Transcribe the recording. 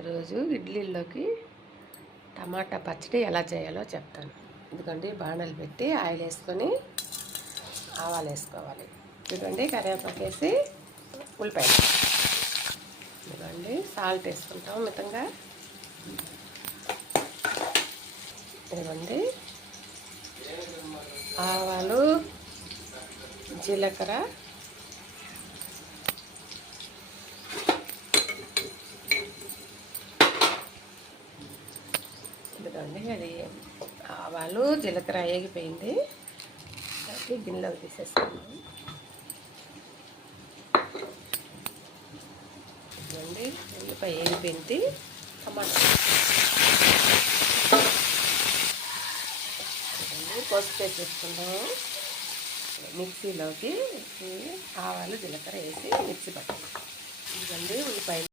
ఈరోజు ఇడ్లీల్లోకి టమాటా పచ్చడి ఎలా చేయాలో చెప్తాను. ఎందుకంటే బాణలు పెట్టి ఆయిల్ వేసుకొని ఆవాలు వేసుకోవాలి. ఇదిగోండి కరివేపాకు వేసి ఉల్లిపాయలు, ఇదిగోండి సాల్ట్ వేసుకుంటాం మితంగా. ఇదిగోండి ఆవాలు, జీలకర్ర, ఇదిగోండి అది ఆవాలు జీలకర్ర వేగిపోయింది. అది గిన్నెలోకి తీసేస్తాను. ఇదిగోండి ఉల్లిపాయ వేగిపోయింది. టమాటా పసుపు వేసేసుకుందాము. మిక్సీలోకి ఆవాలు జీలకర్ర వేసి మిక్సీ పట్టాలి. ఇదిగోండి ఉల్లిపాయలు